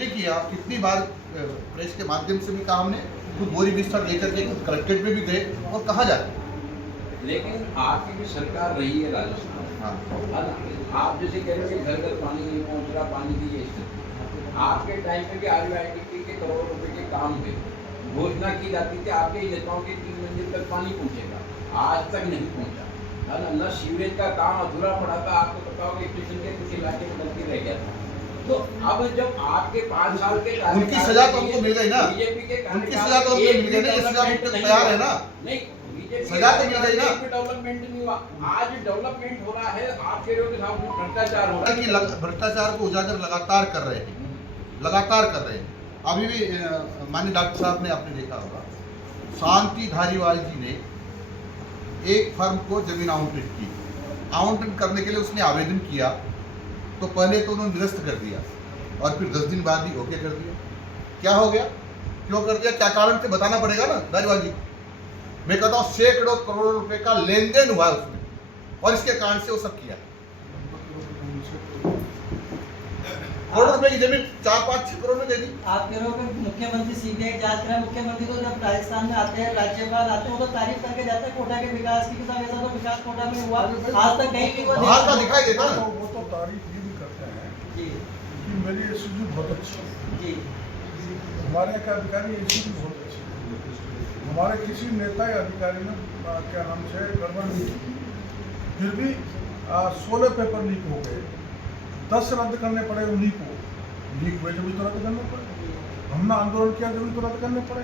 नहीं किया। कितनी बार प्रेस के माध्यम से भी कहा हमने, खुद बोरी बिस्तर लेकर के कलेक्ट्रेट में भी गए और कहा जाए। लेकिन आपकी भी सरकार रही है राजस्थान, हाँ, है ना? आप जैसे कह रहे हैं घर घर पानी नहीं पहुंच रहा, पानी की ये स्थिति। आपके टाइम में भी RUITP के करोड़ों रुपए के काम थे, घोषणा की जाती थी आपके नेताओं के 3 मंजिल तक पानी पहुंचेगा, आज तक नहीं पहुंचा, है ना? न सीवरेज का काम अधूरा पड़ा था, आपको पता होगा स्टेशन के कुछ इलाके में गलती रह गया था। तो अब जब आपके 5 साल के उनकी सजा तो हमको मिल गई ना, बीजेपी के उनकी सजा तो हमको मिल गई ना, ये सजा हमको तैयार है ना, नहीं सजा तो मिल गई ना। डेवलपमेंट नहीं हुआ, आज डेवलपमेंट हो रहा है, आप कह रहे हो कि साहब भ्रष्टाचार हो रहा है। कि भ्रष्टाचार को उजागर लगातार कर रहे हैं, लगातार कर रहे हैं। अभी भी माननीय डॉक्टर साहब ने आपने देखा होगा, शांति धारीवाल जी ने एक फर्म को जमीन आवंटित की, आवंटन करने के लिए उसने आवेदन किया तो पहले तो उन्होंने निरस्त कर दिया और फिर 10 दिन बाद ही ओके कर दिया। क्या हो गया, क्यों कर दिया, क्या कारण से बताना पड़ेगा ना धारीवाल जी। मैं कहता हूँ सैकड़ों करोड़ रुपए का लेन देन हुआ है उसमें और इसके कारण से वो सब किया। करोड़ रुपए की जमीन 4-5-6 करोड़ में दे दी। आप कह रहे हो कि मुख्यमंत्री CBI जांच कराए, मुख्यमंत्री तो जब राजस्थान में आते हैं, राज्यपाल आते हैं, वो तो तारीफ करके जाते हैं कोटा के विकास की, साहब ऐसा तो विकास कोटा में हुआ आज तक कहीं भी बाहर का दिखाई देता है। वो तो तारीफ ये भी करते हैं जी कि मेरी SUG बहुत अच्छी है, जी हमारे यहाँ का अधिकारी SUG बहुत अच्छी है, हमारे किसी नेता या अधिकारी ने क्या नाम से गड़बड़ नहीं की, फिर भी 16 पेपर लीक हो गए, 10 रद्द करने पड़े, उन्हीं को लीक हुए जब भी तो रद्द करने पड़े, हमने आंदोलन किया जब भी तो रद्द करने पड़े।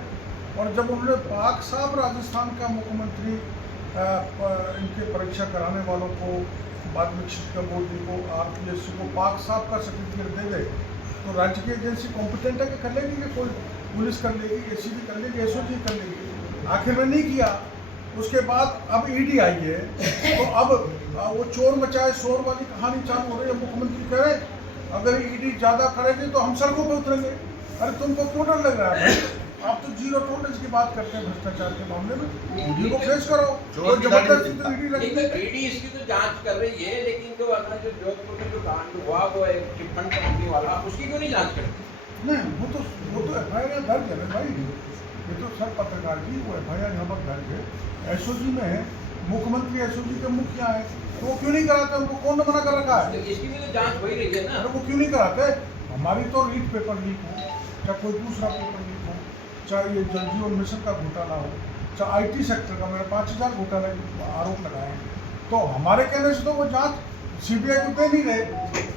और जब उन्होंने पाक साहब राजस्थान का मुख्यमंत्री इनके परीक्षा कराने वालों को, माध्यमिक शिक्षा बोर्ड को, RPSC को पाक साहब का सर्टिफिकेट दे गए तो राज्य की एजेंसी कॉम्पिटेंट है कि कर लेगी, कि कोई पुलिस कर लेगी, ACB कर लेगी, SOG कर लेगी, आखिर में नहीं किया। उसके बाद अब ED आई है तो अब वो चोर मचाए शोर वाली कहानी चालू हो रही है। मुख्यमंत्री कह रहे अगर ED ज़्यादा करेगी तो हम सड़कों पर उतरेंगे। अरे तुमको क्यों डर लग रहा है? आप तो जीरो टॉलरेंस की बात करते हैं भ्रष्टाचार के मामले में, ED को फेस करो। चोर की जबरदस्ती तो दाढ़ी ED लगी है। ED इसकी तो जांच कर रही है, लेकिन जो अपना जो जोधपुर में जो कांड हुआ वो एक चिटफंड कंपनी वाला, उसकी क्यों नहीं जांच करती? नहीं वो तो FIR दर्ज है ना भाई, ये तो सर पत्रकार जी वो FIR यहाँ पर दर्ज है, SOG में है, मुख्यमंत्री SOG के मुखिया है, तो वो क्यों नहीं कराते? उनको कौन मना कर रखा है? तो इसकी भी तो जांच हो ही रही है ना। अरे वो क्यों नहीं कराते? हमारी तो लीक पेपर लीक हो, चाहे कोई दूसरा पेपर लीक हो, चाहे ये जल जीवन मिशन का घोटाला हो, चाहे IT सेक्टर का, मैंने 5000 घोटाले आरोप लगाए हैं, तो हमारे कहने से तो वो जांच CBI को दे नहीं रहे,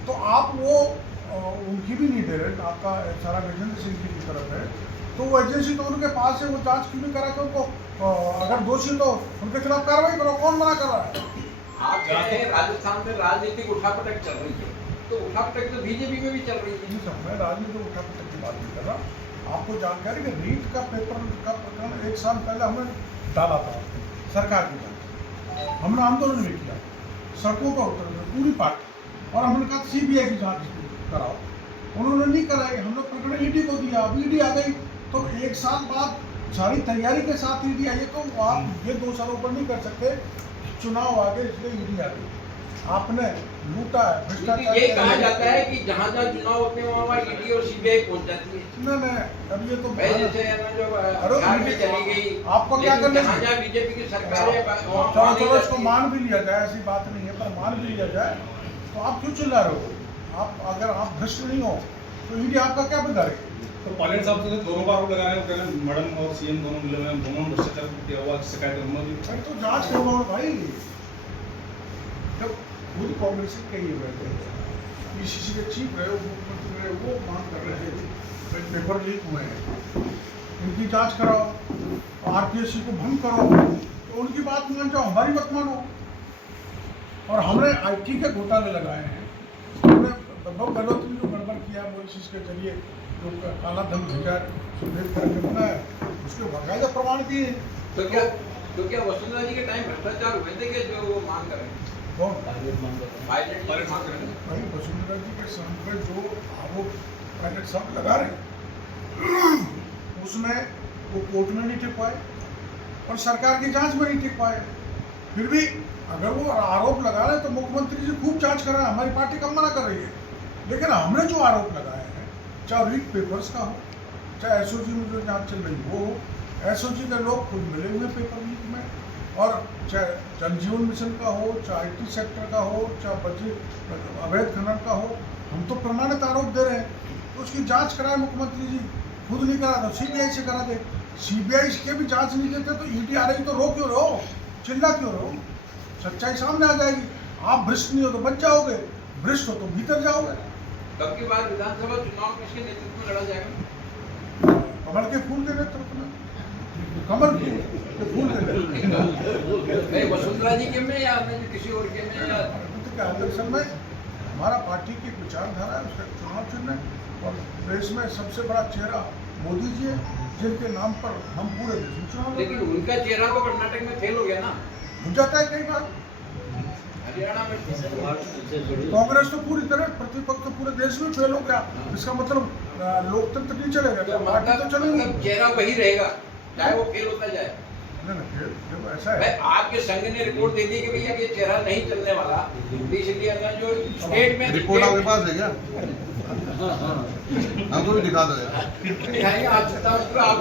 तो आप वो उनकी भी नहीं दे रहे। आपका सारा गजेंद्र सिंह जी की तरफ है तो वो एजेंसी तो उनके पास है, वो जांच क्यों नहीं करा के उनको अगर दोषी तो उनके खिलाफ कार्रवाई करो। कौन मना कर रहा है? आप कह रहे हैं राजस्थान में राजनीतिक उठापटक चल रही है, तो उठापटक तो BJP में भी चल रही है। नहीं सर, मैं राजनीतिक उठापटक की बात नहीं कर रहा। आपको जानकारी कि नीट का पेपर का प्रकरण 1 साल पहले हमने डाला था, सरकार की जांच, हमने आंदोलन भी किया, सड़कों पर उतर पूरी पार्टी, और हमने कहा CBI की जांच कराओ, उन्होंने नहीं कराई, हमने प्रकरण ED को दिया। अब ED आ गई तो 1 साल बाद सारी तैयारी के साथ ED आई है, तो आप ये दोष आरोप नहीं कर सकते चुनाव आ गए इसलिए ED आ गई। आपने लूटा है, भ्रष्टाचार। ये कहा जाता है कि जहाँ जहाँ चुनाव होते हैं वहाँ ED और CBI पहुँच जाती है। नहीं, अब ये तो जैसे है ना जो बिहार में चली गई, आपको क्या करना जहाँ है? जहाँ BJP की सरकार है चलो इसको मान भी लिया जाए, ऐसी बात नहीं है, पर मान भी लिया जाए तो आप क्यों चिल्ला रहे हो? आप अगर आप भ्रष्ट नहीं हो तो ED आपका क्या बिगाड़ेगी? तो पायलट साहब से दोनों का आरोप लगा रहे हैं, कह रहे हैं मैडम और CM दोनों मिले हुए हैं, दोनों ने भ्रष्टाचार किया हुआ शिकायत है उन्होंने। भाई तो जांच करवाओ भाई। जब खुद कांग्रेस के कई बैठे PCC के चीफ रहे, मुख्यमंत्री रहे, वो मांग कर रहे थे पेपर लीक हुए हैं, उनकी जांच कराओ, RPSC को भंग करो, तो उनकी बात मान जाओ, हमारी मत मानो। और हमने IT के घोटाले लगाए हैं, हमने वैभव गहलोत ने जो गड़बड़ किया मॉरिशस के जरिए, जो काला धन भेजा सुधीर करके बनाया, उसके बाकायदा प्रमाण दिए। तो क्या वसुंधरा जी के टाइम भ्रष्टाचार हुए थे कि जो वो मांग कर रहे हैं? कौन? पायलट मांग कर रहे हैं। भाई वसुंधरा जी के सामने जो आरोप पायलट साहब लगा रहे उसमें वो कोर्ट में नहीं टिक पाए और सरकार की जांच में नहीं टिक पाए। फिर भी अगर वो आरोप लगा रहे तो मुख्यमंत्री जी खूब जांच कर रहे हैं, हमारी पार्टी कम मना कर रही है, लेकिन हमने जो आरोप लगाए हैं चाहे रीड पेपर्स का हो, चाहे एसओजी में जो जांच चल रही वो हो, एसओजी के लोग खुद मिले हुए पेपर लीक में, और चाहे जल जीवन मिशन का हो, चाहे IT सेक्टर का हो, चाहे बजट अवैध खनन का हो, हम तो प्रमाणित आरोप दे रहे हैं। तो उसकी जांच कराए मुख्यमंत्री जी, खुद नहीं करा तो CBI से करा दे। CBI के भी जांच नहीं देते तो ED आ रही तो रो क्यों रहो, चिल्ला क्यों रहो? सच्चाई सामने आ जाएगी। आप भ्रष्ट नहीं हो तो बच जाओगे, भ्रष्ट हो तो भीतर जाओगे। तब की बार विधानसभा चुनाव किसके नेतृत्व में लड़ा जाएगा? कमल के फूल के नेतृत्व में, कमल के फूल के नेतृत्व में। नहीं, वसुंधरा जी के में या किसी और के में या के आदर्शन में हमारा पार्टी की विचारधारा है, उसका चुनाव चिन्ह है, और देश में सबसे बड़ा चेहरा मोदी जी है, जिनके नाम पर हम पूरे देश में चुनाव लड़ रहे लेकिन उनका चेहरा तो कर्नाटक में फेल हो गया ना, हैं। हो जाता है कई बार। हरियाणा में कांग्रेस तो पूरी तरह, प्रतिपक्ष तो पूरे देश में फेल हो गया। इसका मतलब लोकतंत्र नहीं चलेगा, तो पार्टी तो चलेगी। मतलब चेहरा वही रहेगा चाहे वो फेल होता जाए। नहीं, देखो ऐसा है, भाई आपके संघ ने रिपोर्ट दे दी कि भैया ये चेहरा नहीं चलने वाला, इसलिए अगर जो स्टेट में रिपोर्ट आपके पास है क्या? हमको भी दिखा दो यार। दिखाएंगे आप पूरा आप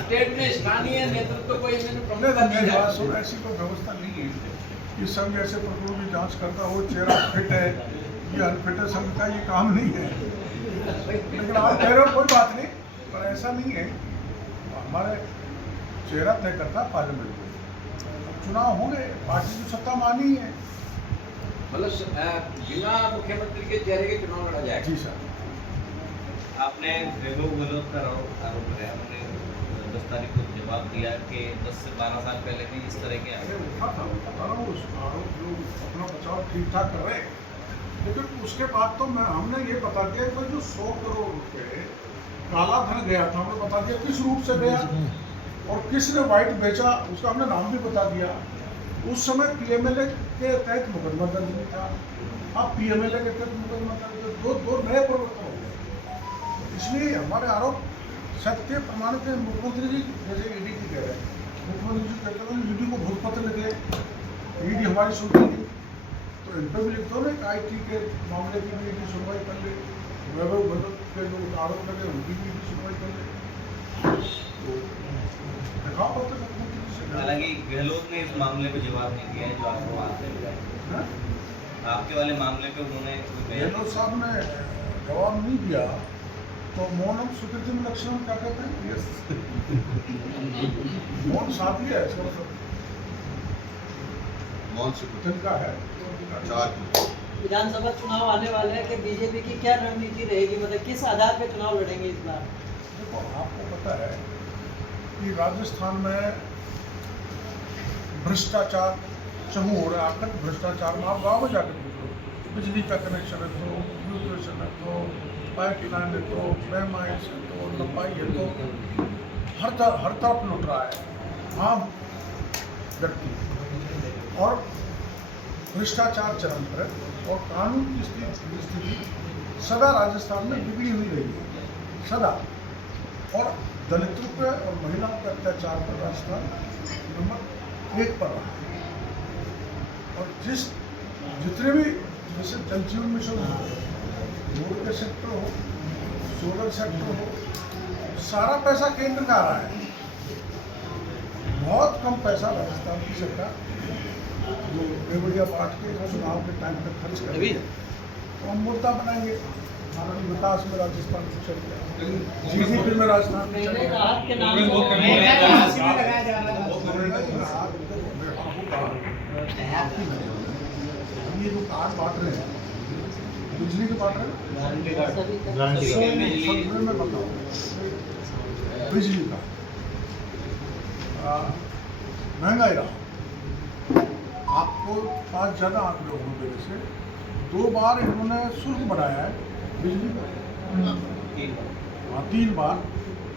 स्टेट में स्थानीय नेतृत्व को इन्होंने प्रमुखता दी मेरी है। बात सुनो, ऐसी कोई व्यवस्था नहीं है कि संघ ऐसे प्रकरणों की जांच करता हो, चेहरा फिट है ये अनफिट है, संघ का ये काम नहीं है। लेकिन आप कह रहे हो कोई बात नहीं, पर ऐसा नहीं है। हमारे चेहरा तय करता पार्लियामेंट में, चुनाव होंगे, पार्टी की सत्ता मानी है। मतलब बिना मुख्यमंत्री के चेहरे के चुनाव लड़ा जाएगा। जी सर। आपने वैभव गहलोत का आरोप लगाया, उन्होंने 10 तारीख को जवाब दिया कि 10 से 12 साल पहले भी इस तरह के अरे उठा था, मैं बता रहा हूँ, उस आरोप जो अपना बचाव ठीक ठाक कर रहे हैं, लेकिन उसके बाद तो हमने ये बता दिया कि जो 100 करोड़ रुपए काला धन गया था, हमने बता दिया किस रूप से गया और किसने व्हाइट बेचा, उसका हमने नाम भी बता दिया। उस समय PMLA के तहत मुकदमा दर्ज नहीं था, अब PMLA के तहत मुकदमा दर्ज, दो नए परिवर्तन हो गए। इसलिए हमारे आरोप सत्य प्रमाणित है। मुख्यमंत्री जी जैसे ED की कह रहे हैं, मुख्यमंत्री जी कहते हैं ED को भूत पत्र लिखे, ED हमारी सुनती नहीं, तो इन पर भी लिख दो ना कि IT के मामले की भी ED सुनवाई कर ले, वैभव गहलोत के जो आरोप लगे उनकी भी ED सुनवाई कर ले। तो दिखाओ पत्र मुख्यमंत्री जी से। हालांकि गहलोत ने इस मामले पे जवाब नहीं दिया है जो आपको वहाँ से मिला है। हाँ? आपके वाले मामले पे उन्होंने कोई बयान गहलोत साहब ने जवाब नहीं दिया तो मौनम सुकृतिम लक्षणम क्या कहते हैं? मौन साथी है, इसका मतलब मौन से जिनका है। चार विधानसभा चुनाव आने वाले हैं कि बीजेपी की क्या रणनीति रहेगी, मतलब किस आधार पे चुनाव लड़ेंगे इस बार? देखो, आपको पता है कि राजस्थान में भ्रष्टाचार चमू हो रहा है। आखिर भ्रष्टाचार में आप गाँव में जाकर देखो, बिजली का कनेक्शन है तो, न्यूट्रिशन है तो, पाइपलाइन है तो, पैमाइश है तो, लंबाई है तो, हर तरफ लुट रहा है आम व्यक्ति, और भ्रष्टाचार चरम पर है, और कानून की स्थिति सदा राजस्थान में बिगड़ी हुई रही है, सदा। और दलितों पे और महिलाओं के अत्याचार पर राजस्थान नंबर 1 पर रहा है। और जितने भी जैसे जल जीवन मिशन हो, रोड के सेक्टर हो, सोलर सेक्टर हो, सारा पैसा केंद्र का आ रहा है। बहुत कम पैसा राजस्थान की सरकार जो बेवड़िया बांट के चुनाव के टाइम पर खर्च करेगी। तो हम मुद्दा बनाएंगे विकास में राजस्थान को चल गया, GDP में राजस्थान में चल पहले गया। राहत के नाम कांग्रेस बहुत कमी पर है। हम ये जो कार्ड बांट रहे हैं, बिजली के बांट रहे हैं, सभी का सब में बताओ बिजली का महंगाई रहा, आपको पास ज़्यादा आंकड़े होने की वजह से 2 बार इन्होंने शुल्क बढ़ाया है बिजली का, 3 बार,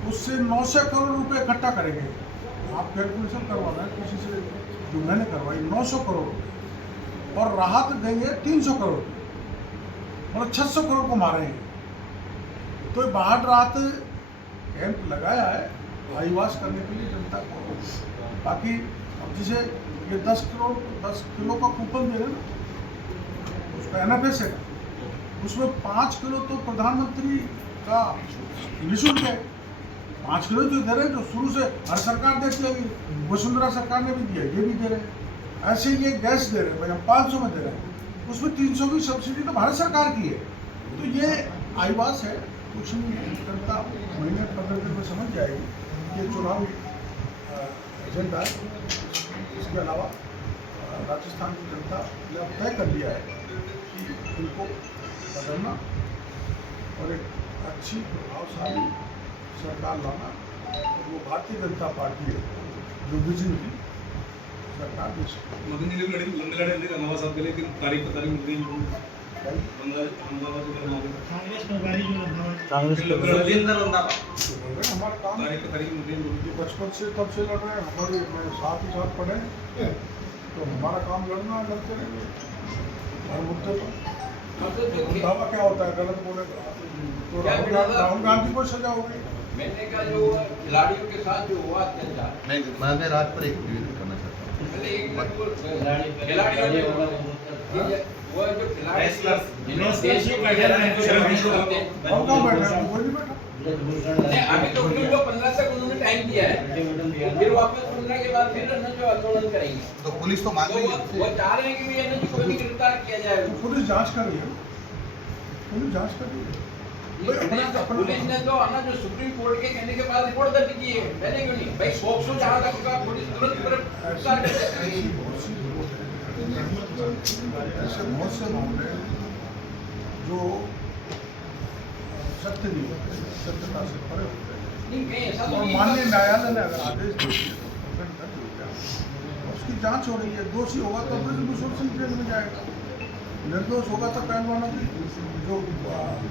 उससे 900 करोड़ रुपए इकट्ठा करेंगे। आप कैलकुलेशन करवाना है किसी से जो मैंने करवाई, 900 करोड़ रुपये, और राहत देंगे 300 करोड़ रुपये, मतलब 600 करोड़ को मारेंगे। तो बाहर राहत कैंप लगाया है आईवास करने के लिए जनता को, ताकि अब जिसे ये 10 किलो का कूपन दे रहे ना, उसका NFS है, उसमें 5 किलो तो प्रधानमंत्री का निःशुल्क है। 5 किलो जो दे रहे हैं, जो शुरू से हर सरकार देती है, वसुंधरा सरकार ने भी दिया, ये भी दे रहे हैं। ऐसे ये गैस दे रहे हैं भाई, हम 500 में दे रहे हैं, उसमें 300 की सब्सिडी तो भारत सरकार की है। तो ये आईवास है, कुछ नहीं, जनता महीने 15 दिन में समझ जाएगी ये चुनावी एजेंडा है। इसके अलावा राजस्थान की जनता ने अब तय कर लिया है कि इनको बदलना और एक अच्छी प्रभावशाली सरकार लाना। और वो भारतीय जनता पार्टी है जो विजन की सरकार दे सकती मदन जिले में लंबी लड़ाई लड़ी नवाज साहब के लिए तारीख पता नहीं मिल गई सुखविंदर रंधावा है। हमारा काम तारीख मिल गई ये बचपन से तब से लड़ रहे हैं, हमारे मैं साथ ही साथ पढ़े, तो हमारा काम लड़ना, लड़ते रहेंगे हर मुद्दे पर। दावा क्या होता है, गलत बोलेगा तो राहुल गांधी को सजा हो गई। मैंने कहा जो खिलाड़ियों के साथ जो हुआ अत्याचार, मैं रात पर एक निवेदन करना चाहता हूँ। पहले एक मिनट बोल, खिलाड़ियों ने वो जो खिलाड़ी जिन्होंने देश को और कहाँ बैठे हैं, कोई नहीं बैठा। नहीं, अभी तो उनको 15 तक उन्होंने टाइम दिया है, फिर वापस 15 के बाद फिर जो आंदोलन करेंगे। तो पुलिस तो मान तो रही वो है। चाह रहे हैं कि भी है ना जी कोई भी गिरफ्तार किया जाए। तो पुलिस जांच कर रही है, पुलिस जांच कर रही है। पुलिस ने तो है ना जो सुप्रीम कोर्ट के कहने के बाद रिपोर्ट दर्ज की है, मैंने क्यों नहीं भाई, पोक्सो जहाँ तक का पुलिस तुरंत गिरफ्तार कर सकती है। ऐसी बहुत सी रिपोर्ट है, ऐसे बहुत से मामले हैं जो सत्य नहीं होते, सत्यता से परे होते हैं। नहीं कहीं ऐसा तो और नहीं माननीय न्यायालय ने अगर आदेश दे दिए तो कंप्लेंट दर्ज हो गया, उसकी जांच हो रही है। दोषी होगा तो प्रिजन जेल में जाएगा, निर्दोष होगा तो पहलवानों की जो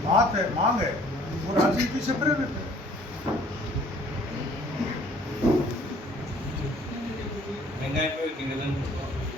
बात है, मांग है, वो राजनीति से प्रेरित है। महंगाई पर निवेदन